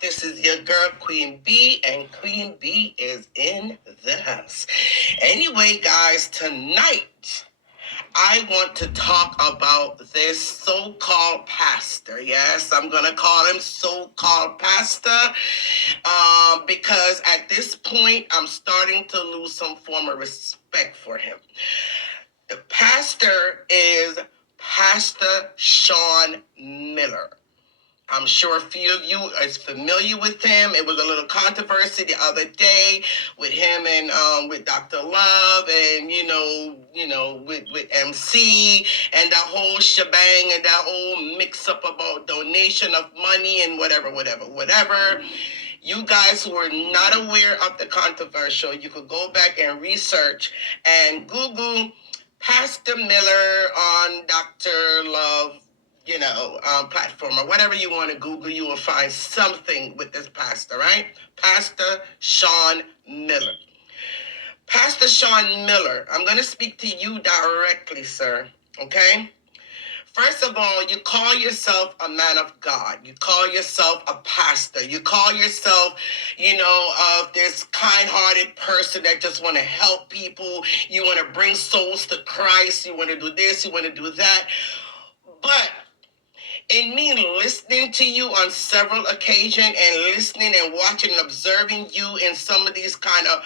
This is your girl, Queen B, and Queen B is in the house. Anyway, guys, tonight I want to talk about this so-called pastor. Yes, I'm going to call him so-called pastor because at this point, I'm starting to lose some form of respect for him. The pastor is Pastor Shawn Miller. I'm sure a few of you is familiar with him. It was a little controversy the other day with him and with Dr. Love and with MC and the whole shebang and that whole mix up about donation of money and whatever. You guys who are not aware of the controversial, you could go back and research and Google Pastor Miller on Dr. Love platform or whatever you want to Google, you will find something with this pastor, right? Pastor Shawn Miller. Pastor Shawn Miller, I'm going to speak to you directly, sir, okay? First of all, you call yourself a man of God. You call yourself a pastor. You call yourself, this kind-hearted person that just want to help people. You want to bring souls to Christ. You want to do this. You want to do that. But in me listening to you on several occasions and listening and watching and observing you in some of these kind of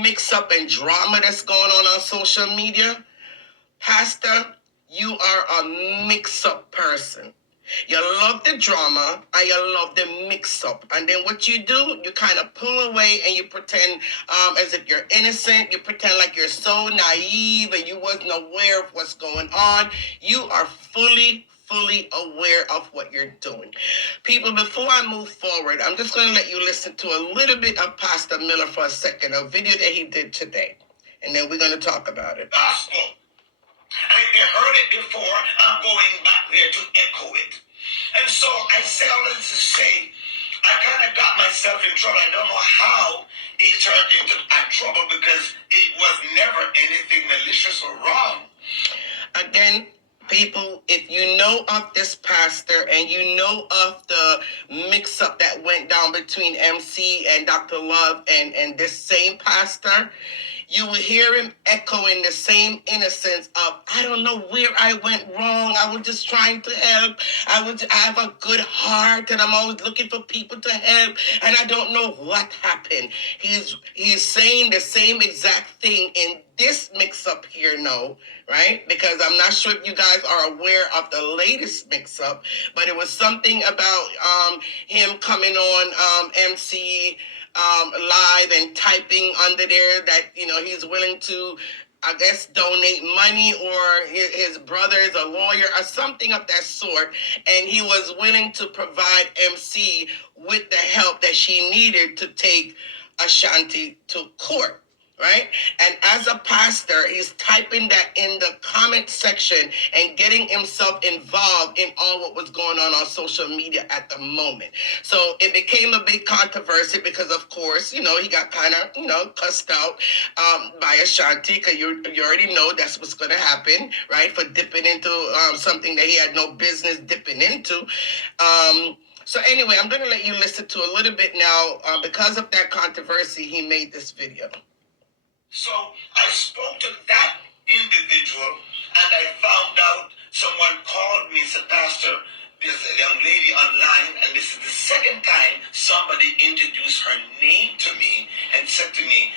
mix up and drama that's going on social media, Pastor, you are a mix up person. You love the drama and you love the mix up. And then what you do, you kind of pull away and you pretend as if you're innocent. You pretend like you're so naive and you wasn't aware of what's going on. You are fully aware of what you're doing. People, before I move forward, I'm just going to let you listen to a little bit of Pastor Miller for a second, a video that he did today. And then we're going to talk about it. Gospel. I heard it before. I'm going back there to echo it. And so I say all this to say, I kind of got myself in trouble. I don't know how it turned into trouble because it was never anything malicious or wrong. Again, people, if you know of this pastor and you know of the mix-up that went down between MC and Dr. Love and this same pastor, you will hear him echoing the same innocence of, I don't know where I went wrong. I was just trying to help. I have a good heart and I'm always looking for people to help. And I don't know what happened. He's saying the same exact thing in this mix-up here, no, right? Because I'm not sure if you guys are aware of the latest mix-up, but it was something about him coming on MC live and typing under there that he's willing to, I guess, donate money, or his brother is a lawyer or something of that sort, and he was willing to provide MC with the help that she needed to take Ashanti to court. Right? And as a pastor, he's typing that in the comment section and getting himself involved in all what was going on social media at the moment. So it became a big controversy because, of course, he got kind of, cussed out by Ashanti, because you already know that's what's going to happen, right? For dipping into something that he had no business dipping into. So anyway, I'm going to let you listen to a little bit now. Because of that controversy, he made this video. So I spoke to that individual and I found out someone called me and said, Pastor, there's a young lady online, and this is the second time somebody introduced her name to me and said to me,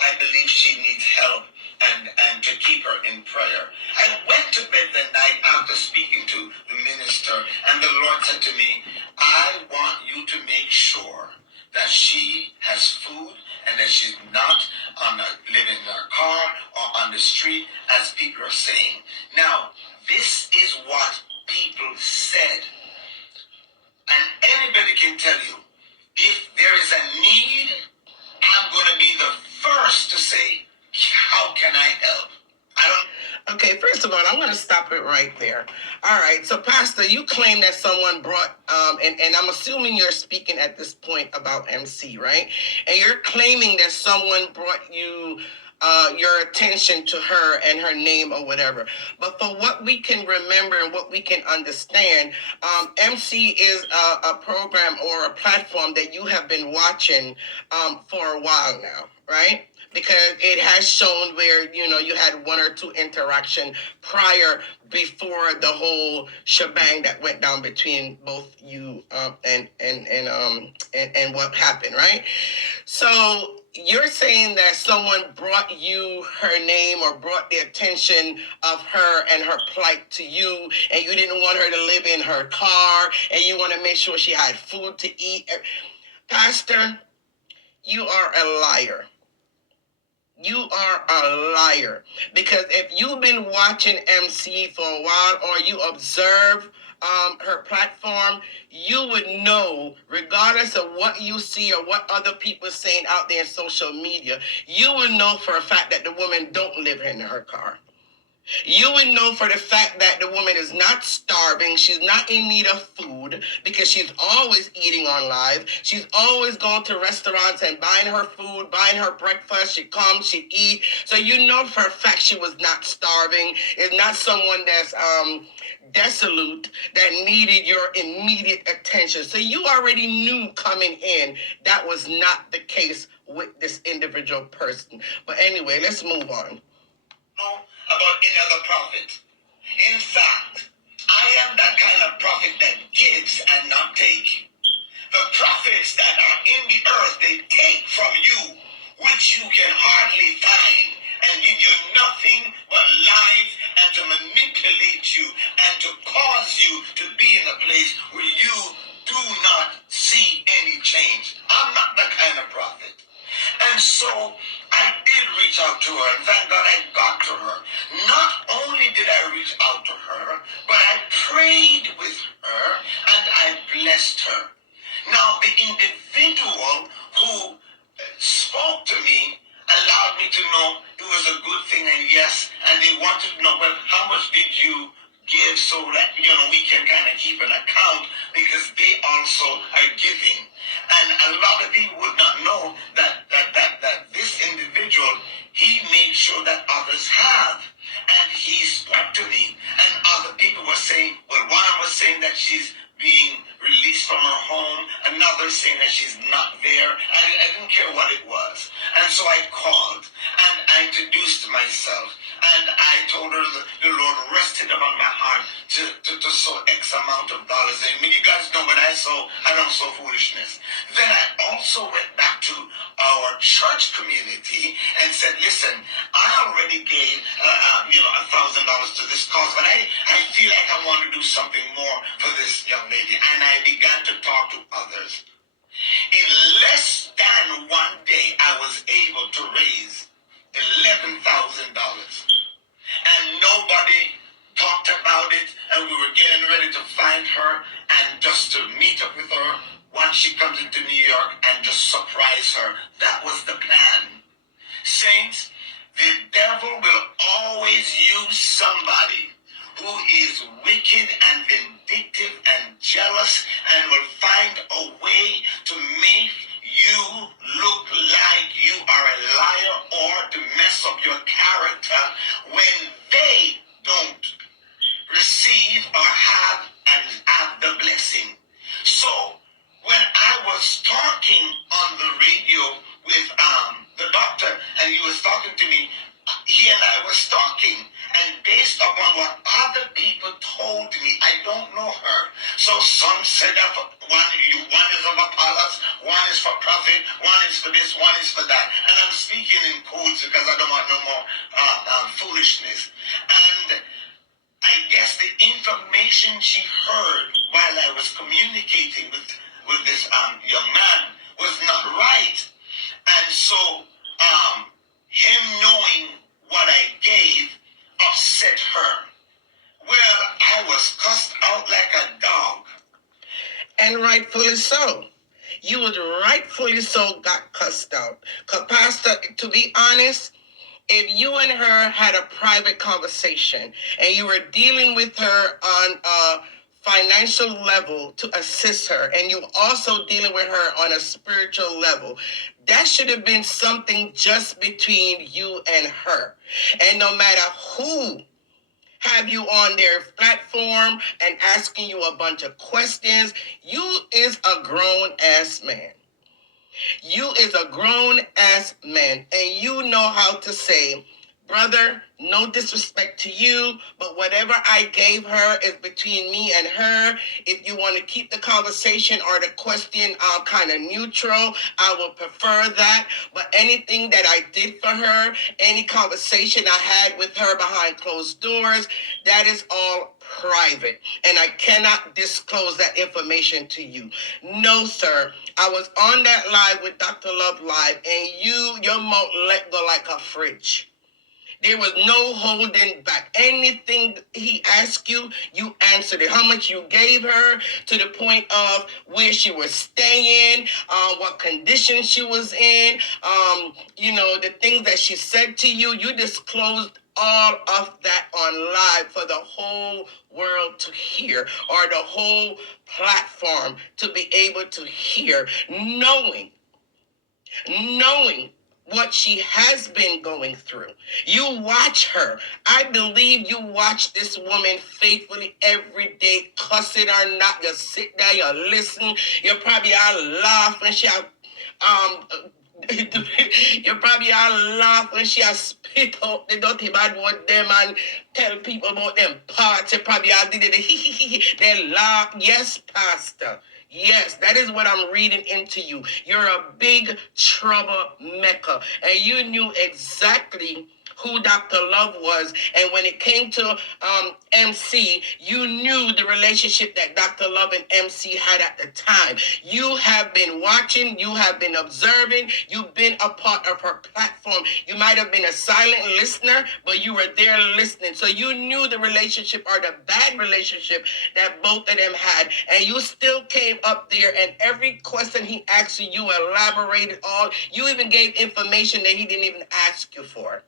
I believe she needs help and to keep her in prayer. I went to bed the night after speaking to the minister, and the Lord said to me, I want you to make sure that she has food and that she's not living in her car or on the street, as people are saying. Now, this is what people said. And anybody can tell you, if there is a need, I'm going to be the first to say, how can I help? Okay, first of all, I'm going to stop it right there. All right, so Pastor, you claim that someone brought, and I'm assuming you're speaking at this point about MC, right? And you're claiming that someone brought you your attention to her and her name or whatever. But for what we can remember and what we can understand, MC is a program or a platform that you have been watching for a while now, right? Because it has shown where you had one or two interaction prior before the whole shebang that went down between both you and what happened, right? So you're saying that someone brought you her name or brought the attention of her and her plight to you, and you didn't want her to live in her car, and you want to make sure she had food to eat. Pastor, you are a liar. You are a liar. Because if you've been watching MC for a while or you observe her platform, you would know, regardless of what you see or what other people are saying out there in social media, you would know for a fact that the woman don't live in her car. You would know for the fact that the woman is not starving. She's not in need of food because she's always eating on live. She's always going to restaurants and buying her food, buying her breakfast. She comes, she eats. So you know for a fact she was not starving. It's not someone that's desolate that needed your immediate attention. So you already knew coming in that was not the case with this individual person. But anyway, let's move on. Know about any other prophet. In fact, I am that kind of prophet that gives and not take. The prophets that are in the earth, they take from you, which you can hardly find, and give you nothing but lies and to manipulate you and to cause you to be in a place where you do not see any change. I'm not the kind of prophet. And so I did reach out to her, and thank God I got to her. Not only did I reach out to her, but I prayed with her and I blessed her. Now, the individual who spoke to me allowed me to know it was a good thing, and yes, and they wanted to know, well, how much did you give so that, we can kind of keep an account, because they also are giving. And a lot of people would not know that this individual, he made sure that others have. And he spoke to me. And other people were saying, well, one was saying that she's being released from her home. Another saying that she's not there. I didn't care what it was. And so I called and I introduced myself. And I told her the Lord rested upon my heart to sow X amount of dollars. I mean, you guys know when I sow, I don't sow foolishness. Then I also went back to our church community and said, listen, I already gave $1,000 to this cause, but I feel like I want to do something more for this young lady. And I began to talk to others. In less than one day, I was able to raise $11,000. And nobody talked about it, and we were getting ready to find her and just to meet up with her once she comes into New York and just surprise her. That was the plan. Saints, the devil will always use somebody who is wicked and vindictive and jealous and will find a way to make you look like you are a liar or to mess up your character when they don't receive or have the blessing. So when I was talking on the radio with the doctor, and he was talking to me, he and I was talking, and based upon what other people told me, I don't know her. So some said that one is of Apollos, one is for prophet, one is for this, one is for that. And I'm speaking in codes because I don't want no more foolishness. And I guess the information she heard while I was communicating with this young man was not right. And so him knowing what I gave upset her. Well, I was cussed out like a dog. And rightfully so. You was rightfully so got cussed out. Because, Pastor, to be honest, if you and her had a private conversation and you were dealing with her on a financial level to assist her, and you also dealing with her on a spiritual level, that should have been something just between you and her. And no matter who have you on their platform and asking you a bunch of questions, you is a grown ass man. You is a grown ass man, and you know how to say, brother, no disrespect to you, but whatever I gave her is between me and her. If you want to keep the conversation or the question kind of neutral, I would prefer that. But anything that I did for her, any conversation I had with her behind closed doors, that is all private, and I cannot disclose that information to you. No, sir. I was on that live with Dr. Love Live, and your mouth let go like a fridge. There was no holding back. Anything he asked you, you answered it. How much you gave her, to the point of where she was staying, what condition she was in, the things that she said to you. You disclosed all of that on live for the whole world to hear, or the whole platform to be able to hear, knowing what she has been going through. You watch her. I believe you watch this woman faithfully every day, cuss it or not. You sit there, you listen. You probably all laugh when she you probably all laugh when she has spit out the dirty bad word them and tell people about them parts. You probably all did it. They laugh. Yes, Pastor. Yes, that is what I'm reading into you. You're a big troublemaker, and you knew exactly who Dr. Love was. And when it came to MC, you knew the relationship that Dr. Love and MC had at the time. You have been watching, you have been observing, you've been a part of her platform. You might have been a silent listener, but you were there listening. So you knew the relationship, or the bad relationship, that both of them had. And you still came up there, and every question he asked you, you elaborated all. You even gave information that he didn't even ask you for.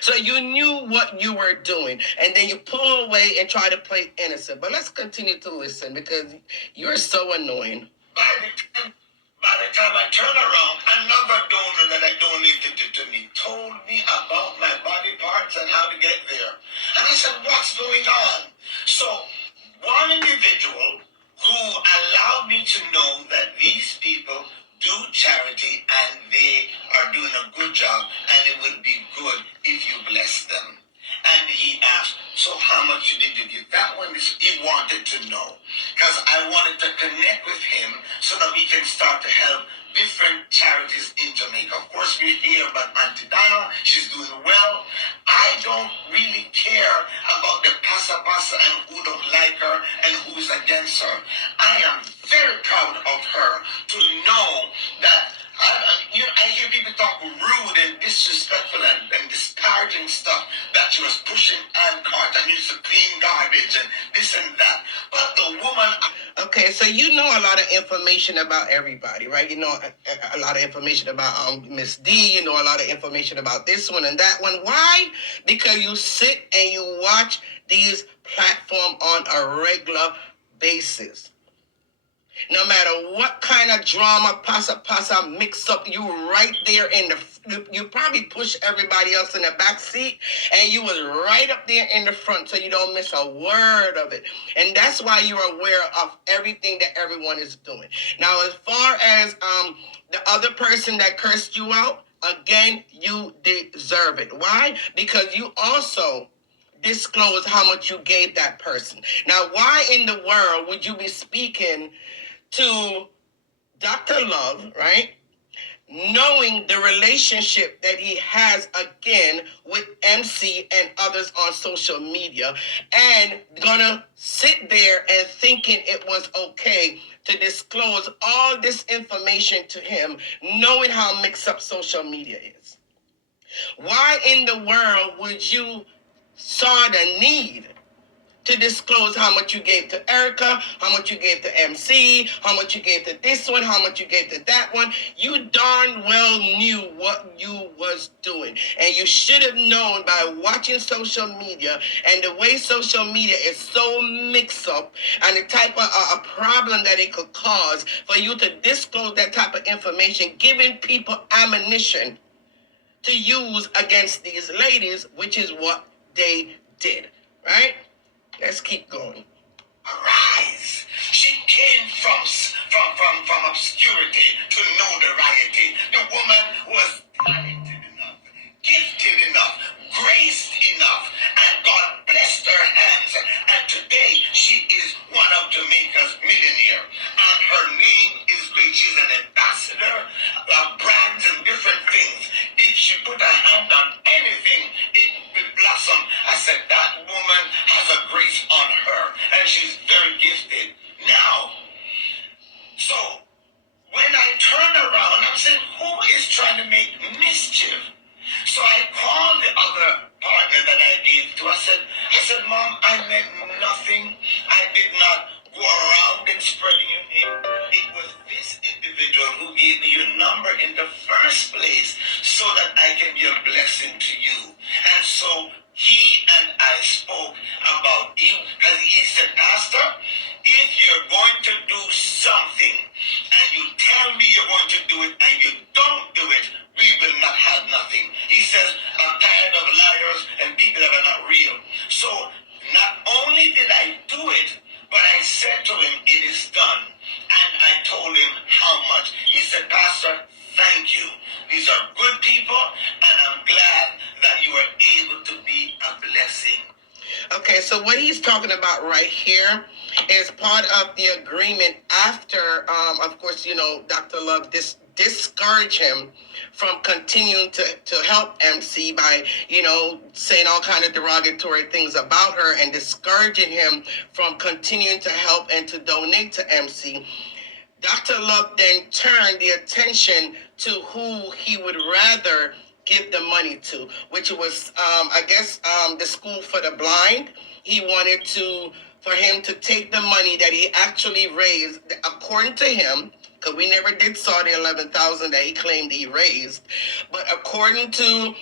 So you knew what you were doing, and then you pull away and try to play innocent. But let's continue to listen, because you're so annoying. By the time I turn around, another donor that I donated to me told me about my body parts and how to get there. And I said, what's going on? So one individual who allowed me to know that these people do charity and they are doing a good job, and it would be good if you bless them. And he asked, so how much did you give? That one is, he wanted to know, because I wanted to connect with him so that we can start to help different charities in Jamaica. Of course, we hear about Auntie Donna. She's doing well. I don't really care about the pasa and who don't like her and who's against her. I am very proud of her to know that I hear people talk rude and disrespectful and disparaging stuff, that she was pushing hand carts and used to clean garbage and this and that. But the woman... Okay, so you know a lot of information about everybody, right? You know a lot of information about Miss D. You know a lot of information about this one and that one. Why? Because you sit and you watch these platforms on a regular basis. No matter what kind of drama, pasa mix up, you right there in the, you probably push everybody else in the back seat, and you was right up there in the front, so you don't miss a word of it. And that's why you're aware of everything that everyone is doing. Now, as far as the other person that cursed you out, again, you deserve it. Why? Because you also disclose how much you gave that person. Now, why in the world would you be speaking to Dr. Love, right? Knowing the relationship that he has again with MC and others on social media, and gonna sit there and thinking it was okay to disclose all this information to him, knowing how mixed up social media is. Why in the world would you saw the need to disclose how much you gave to Erica, how much you gave to MC, how much you gave to this one, how much you gave to that one. You darn well knew what you was doing. And you should have known by watching social media and the way social media is so mixed up and the type of a problem that it could cause for you to disclose that type of information, giving people ammunition to use against these ladies, which is what they did, right? Let's keep going. Arise. She came from obscurity to notoriety. The woman was talented enough, gifted enough, graced enough, and God blessed her hands. And today she is one of Jamaica's millionaire. And her name is great. She's an ambassador of brands and different things. If she put her hand on anything, it will blossom. I said that woman has a grace on her, and she's very gifted. Now, so when I turn around, I'm saying, who is trying to make mischief? So I called the other partner that I gave to. I said, Mom, I meant nothing. I did not go around and spreading your name. It was this individual who gave me your number in the first place so that I can be a blessing to you. And so he and I spoke about you, because he said, Pastor, if you're going to do something and you tell me you're going to do it and you don't do it, we will not have nothing. He says, I'm tired of liars and people that are not real. So not only did I do it, but I said to him, it is done. And I told him how much. He said, Pastor, thank you. These are good people, and I'm glad that you were able to be a blessing. Okay, so what he's talking about right here is part of the agreement after, of course, Dr. Love discouraged him from continuing to help MC by, saying all kind of derogatory things about her and discouraging him from continuing to help and to donate to MC. Dr. Love then turned the attention to who he would rather give the money to, which was, the School for the Blind. He wanted for him to take the money that he actually raised, according to him, because we never did saw the $11,000 that he claimed he raised, but according to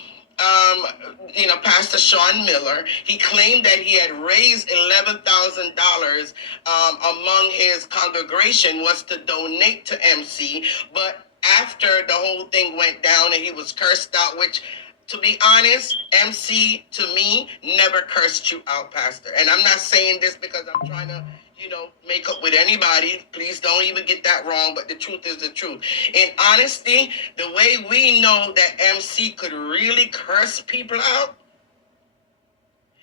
Pastor Shawn Miller, he claimed that he had raised $11,000 among his congregation was to donate to MC, but after the whole thing went down and he was cursed out, which, to be honest, MC, to me, never cursed you out, Pastor. And I'm not saying this because I'm trying to, make up with anybody. Please don't even get that wrong, but the truth is the truth. In honesty, the way we know that MC could really curse people out,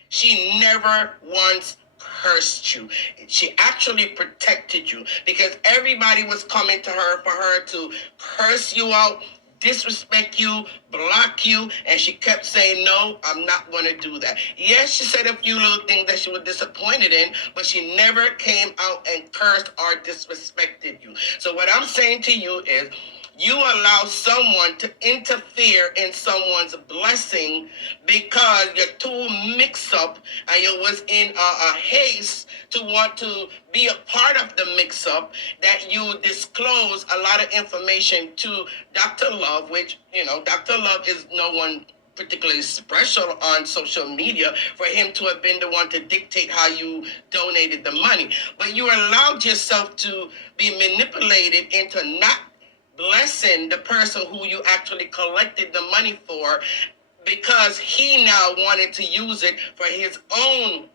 she never once cursed you. She actually protected you because everybody was coming to her for her to curse you out, disrespect you, block you, and she kept saying, no, I'm not going to do that. Yes, she said a few little things that she was disappointed in, but she never came out and cursed or disrespected you. So what I'm saying to you is, you allow someone to interfere in someone's blessing because you're too mixed up and you was in a haste to want to be a part of the mix-up, that you disclose a lot of information to Dr. Love, which, Dr. Love is no one particularly special on social media for him to have been the one to dictate how you donated the money. But you allowed yourself to be manipulated into not blessing the person who you actually collected the money for, because he now wanted to use it for his own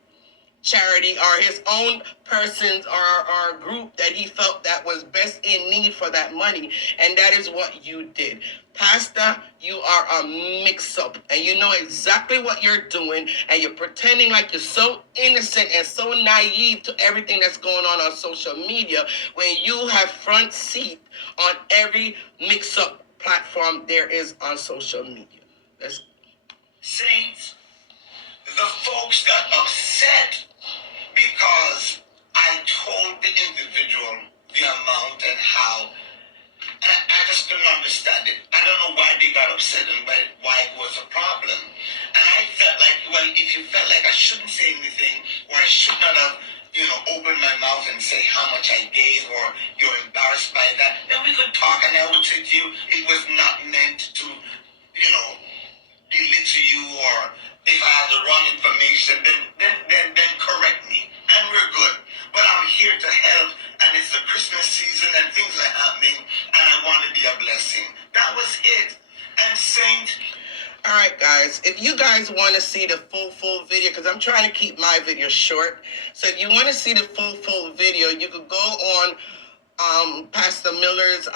charity or his own persons or group that he felt that was best in need for that money. And that is what you did. Pastor, you are a mix-up and you know exactly what you're doing, and you're pretending like you're so innocent and so naive to everything that's going on social media when you have front seat on every mix-up platform there is on social media. Saints, the folks got upset because I told the individual the amount and how. I just couldn't understand it. I don't know why they got upset and why it was a problem. And I felt like, well, well, if you felt like I shouldn't say anything, or I should not have, opened my mouth and say how much I gave, or you're embarrassed by that, then we could talk, and I would say to you, it was not meant to, belittle you, or if I have the wrong information, then correct me, and we're good. But I'm here to help, and it's the Christmas season, and things are happening, and I want to be a blessing. That was it. And Saint. All right, guys, if you guys want to see the full video, because I'm trying to keep my video short, so if you want to see the full video, you could go on Pastor Miller's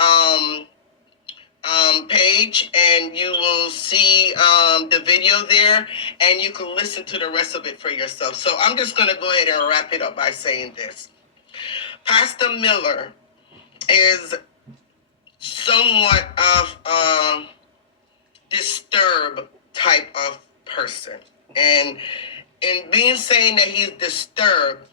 page, and you will see the video there, and you can listen to the rest of it for yourself. So I'm just going to go ahead and wrap it up by saying this. Pastor Miller is somewhat of a disturbed type of person. And in being saying that he's disturbed,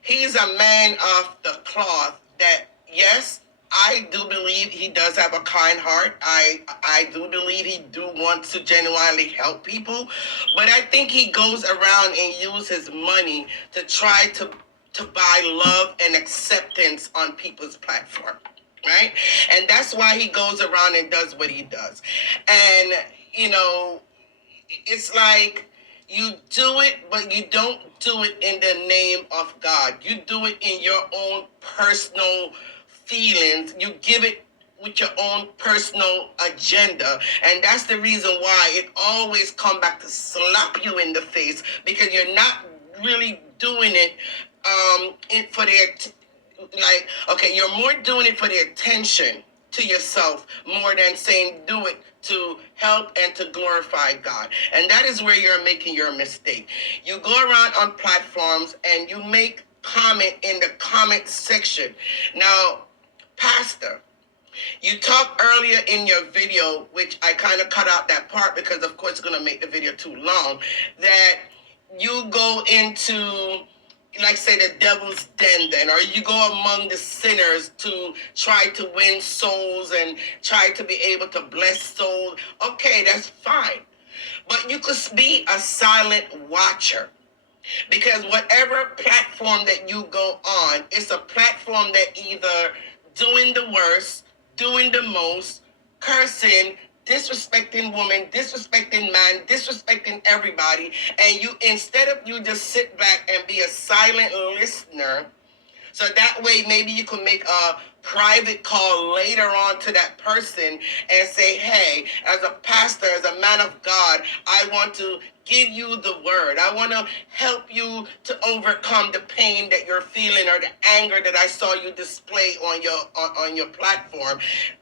he's a man of the cloth that, yes, I do believe he does have a kind heart. I do believe he do want to genuinely help people. But I think he goes around and uses his money to try to buy love and acceptance on people's platform. Right? And that's why he goes around and does what he does. And, it's like you do it, but you don't do it in the name of God. You do it in your own personal feelings. You give it with your own personal agenda. And that's the reason why it always come back to slap you in the face, because you're not really doing it for their... you're more doing it for the attention to yourself more than saying do it to help and to glorify God. And that is where you're making your mistake. You go around on platforms and you make comment in the comment section. Now, Pastor, you talked earlier in your video, which I kind of cut out that part because of course it's going to make the video too long, that you go into, like say, the devil's den then, or you go among the sinners to try to win souls and try to be able to bless souls. Okay, that's fine. But you could be a silent watcher, because whatever platform that you go on, it's a platform that either doing the worst, doing the most, cursing, disrespecting women, disrespecting man, disrespecting everybody, and you, instead of you just sit back and be a silent listener, so that way maybe you can make a private call later on to that person and say, hey, as a pastor, as a man of God, I want to give you the word. I want to help you to overcome the pain that you're feeling or the anger that I saw you display on your platform.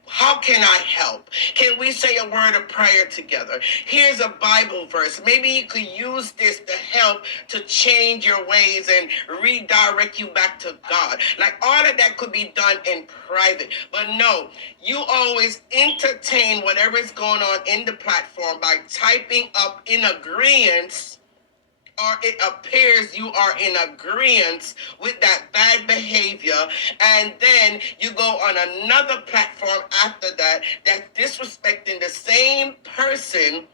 How can I help? Can we say a word of prayer together? Here's a Bible verse. Maybe you could use this to help to change your ways and redirect you back to God. Like, all of that could be done in private. But no, you always entertain whatever is going on in the platform by typing up in agreement, or it appears you are in agreement with that bad behavior, and then you go on another platform after that that's disrespecting the same person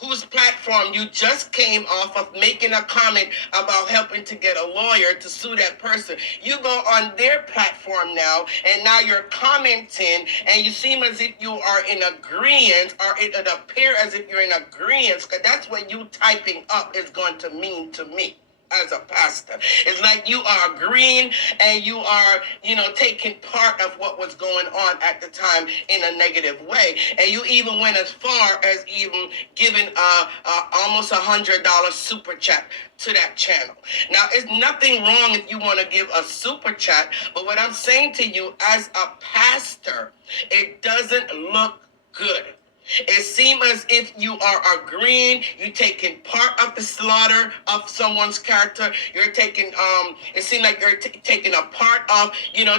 whose platform you just came off of making a comment about helping to get a lawyer to sue that person. You go on their platform now, and now you're commenting, and you seem as if you are in agreement, or it would appear as if you're in agreement, because that's what you typing up is going to mean to me as a pastor. It's like you are agreeing and you are, taking part of what was going on at the time in a negative way. And you even went as far as even giving almost $100 super chat to that channel. Now, it's nothing wrong if you want to give a super chat, but what I'm saying to you as a pastor, it doesn't look good. It seems as if you are agreeing, you're taking part of the slaughter of someone's character. You're taking, it seems like you're taking a part of,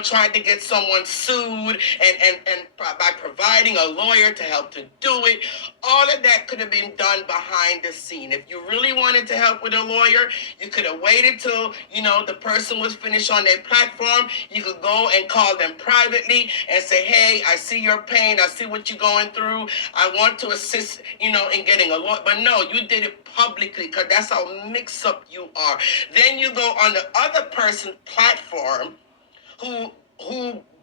trying to get someone sued and by providing a lawyer to help to do it. All of that could have been done behind the scene. If you really wanted to help with a lawyer, you could have waited till, the person was finished on their platform. You could go and call them privately and say, hey, I see your pain. I see what you're going through. I want to assist, in getting a lawyer. But no, you did it publicly, because that's how mixed up you are. Then you go on the other person's platform who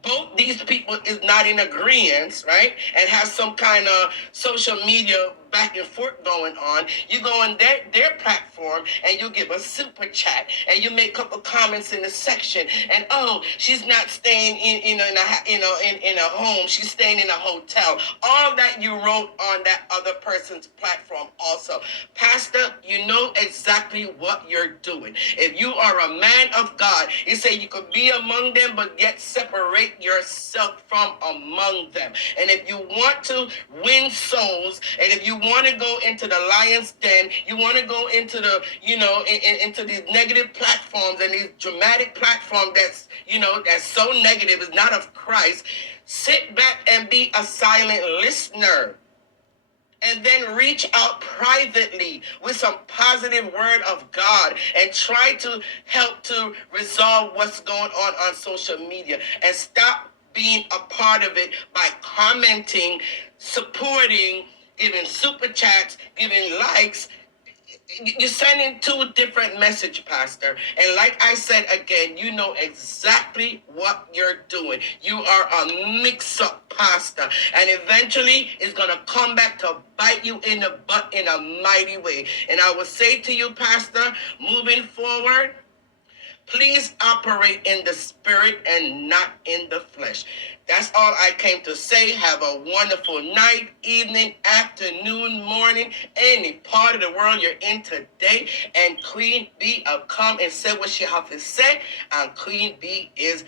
both these people is not in agreement, right? And have some kind of social media back and forth going on. You go on their platform and you give a super chat and you make a couple comments in the section, and oh, she's not staying in a home, she's staying in a hotel. All that you wrote on that other person's platform also. Pastor, you know exactly what you're doing. If you are a man of God, you say you could be among them, but yet separate yourself from among them. And if you want to win souls, and if you want to go into the lion's den, you want to go into the, into these negative platforms and these dramatic platforms that's so negative, is not of Christ, sit back and be a silent listener. And then reach out privately with some positive word of God and try to help to resolve what's going on social media, and stop being a part of it by commenting, supporting, giving super chats, giving likes. You're sending two different message, Pastor. And like I said again, you know exactly what you're doing. You are a mix-up pastor, and eventually it's gonna come back to bite you in the butt in a mighty way. And I will say to you, Pastor, moving forward, please operate in the spirit and not in the flesh. That's all I came to say. Have a wonderful night, evening, afternoon, morning, any part of the world you're in today. And Queen B, come and say what she have to say. And Queen B is